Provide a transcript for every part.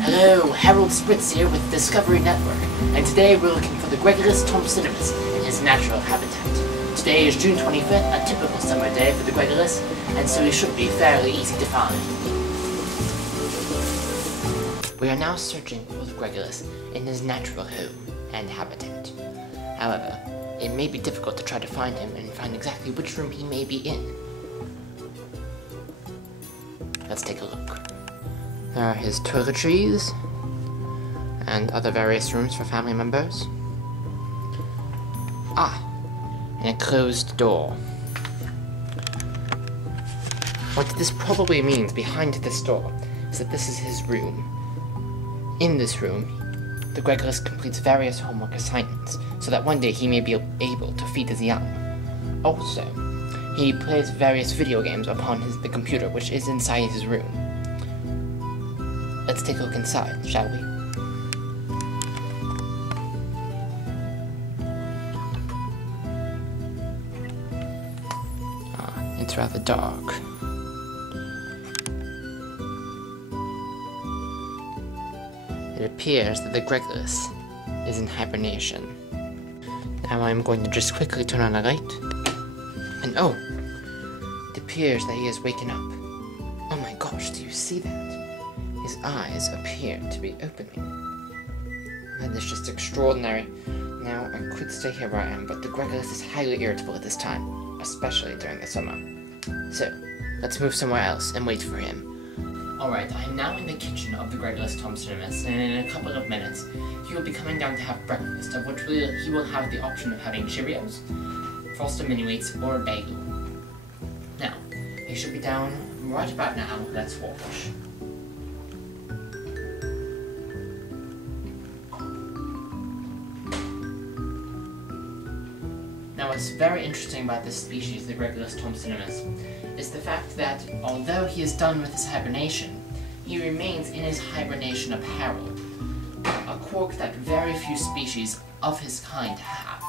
Hello, Harold Spritz here with Discovery Network, and today we're looking for the Gregulus tompsinimus in his natural habitat. Today is June 25th, a typical summer day for the Gregulus, and so he should be fairly easy to find. We are now searching for the Gregulus in his natural home and habitat. However, it may be difficult to try to find him and find exactly which room he may be in. Let's take a look. There are his toiletries and other various rooms for family members. And a closed door. What this probably means behind this door is that this is his room. In this room, the Gregulus completes various homework assignments so that one day he may be able to feed his young. Also, he plays various video games upon the computer, which is inside his room. Let's take a look inside, shall we? It's rather dark. It appears that the Gregulus is in hibernation. Now I'm going to just quickly turn on a light. And oh! It appears that he has waken up. Oh my gosh, do you see that? His eyes appear to be opening. That is just extraordinary. Now, I could stay here where I am, but the Gregulus is highly irritable at this time, especially during the summer. So, let's move somewhere else and wait for him. Alright, I am now in the kitchen of the Gregulus tompsinimus, and in a couple of minutes, he will be coming down to have breakfast, of which he will have the option of having Cheerios, Frosted Mini Wheats, or a bagel. Now, he should be down right about now. Let's watch. Now, what's very interesting about this species, the Gregulus tompsinimus, is the fact that, although he is done with his hibernation, he remains in his hibernation apparel, a quirk that very few species of his kind have.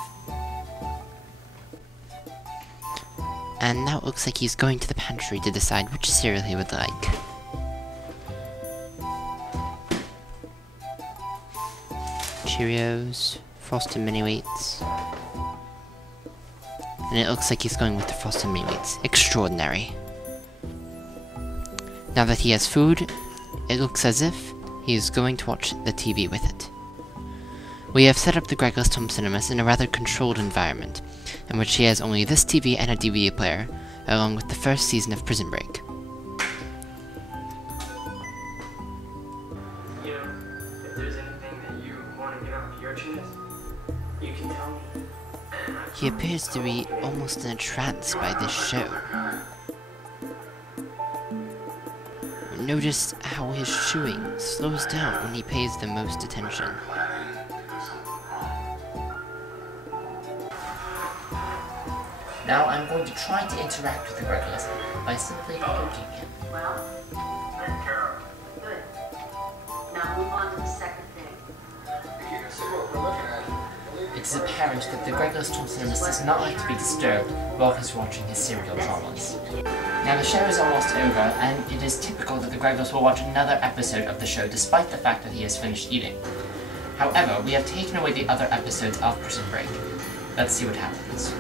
And now it looks like he's going to the pantry to decide which cereal he would like. Cheerios, Frosted Mini Wheats. And it looks like he's going with the Frosted Mini Wheats. Extraordinary. Now that he has food, it looks as if he is going to watch the TV with it. We have set up the Gregulus tompsinimus in a rather controlled environment, in which he has only this TV and a DVD player, along with the first season of Prison Break. You know, if there's anything that you want to get off your chest, you can tell me. He appears to be almost in a trance by this show. Notice how his chewing slows down when he pays the most attention. Now I'm going to try to interact with the Gregulus by simply poking him. Well, good. Now move on to the second thing. You can see what we're looking at. It is apparent that the Gregulus tompsinimus does not like to be disturbed while he's watching his serial dramas. Now the show is almost over, and it is typical that the Gregulus will watch another episode of the show despite the fact that he has finished eating. However, we have taken away the other episodes of Prison Break. Let's see what happens.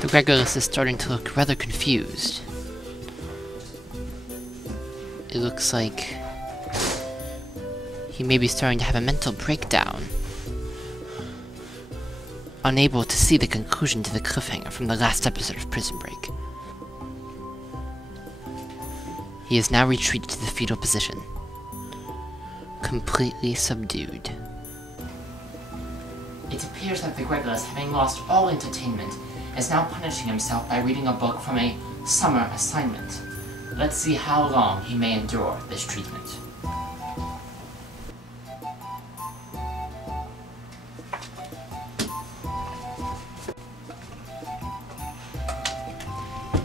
The Gregulus is starting to look rather confused. It looks like he may be starting to have a mental breakdown, unable to see the conclusion to the cliffhanger from the last episode of Prison Break. He is now retreated to the fetal position, completely subdued. It appears that the Gregulus, having lost all entertainment, is now punishing himself by reading a book from a summer assignment. Let's see how long he may endure this treatment.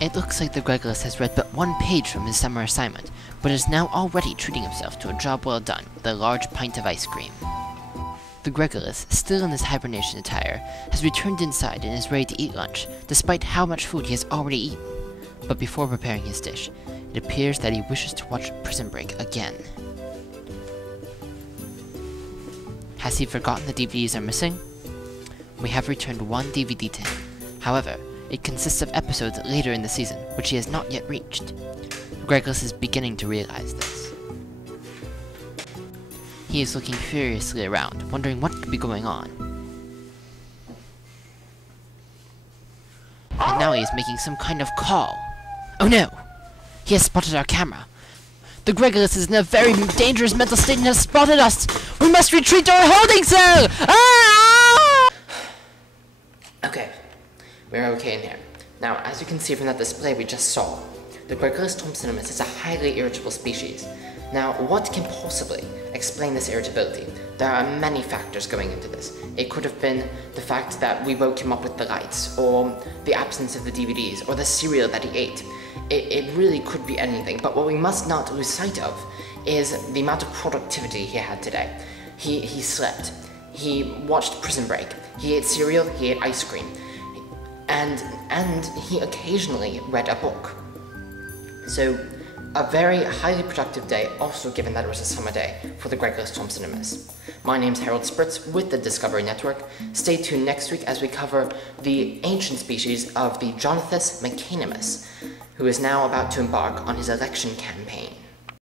It looks like the Gregulus has read but one page from his summer assignment, but is now already treating himself to a job well done with a large pint of ice cream. The Gregulus, still in his hibernation attire, has returned inside and is ready to eat lunch, despite how much food he has already eaten. But before preparing his dish, it appears that he wishes to watch Prison Break again. Has he forgotten the DVDs are missing? We have returned one DVD to him. However, it consists of episodes later in the season, which he has not yet reached. Gregulus is beginning to realize this. He is looking furiously around, wondering what could be going on. And now he is making some kind of call. Oh no! He has spotted our camera. The Gregulus is in a very dangerous mental state and has spotted us! We must retreat to our holding cell! Ah! Okay, we're okay in here. Now, as you can see from that display we just saw, the Gregulus thompsonimus is a highly irritable species. Now, what can possibly explain this irritability? There are many factors going into this. It could have been the fact that we woke him up with the lights, or the absence of the DVDs, or the cereal that he ate. It really could be anything, but what we must not lose sight of is the amount of productivity he had today. He slept, he watched Prison Break, he ate cereal, he ate ice cream, and he occasionally read a book. So, a very highly productive day, also given that it was a summer day, for the Gregulus thompsonimus. My name's Harold Spritz with the Discovery Network. Stay tuned next week as we cover the ancient species of the Jonathus mecanus, who is now about to embark on his election campaign.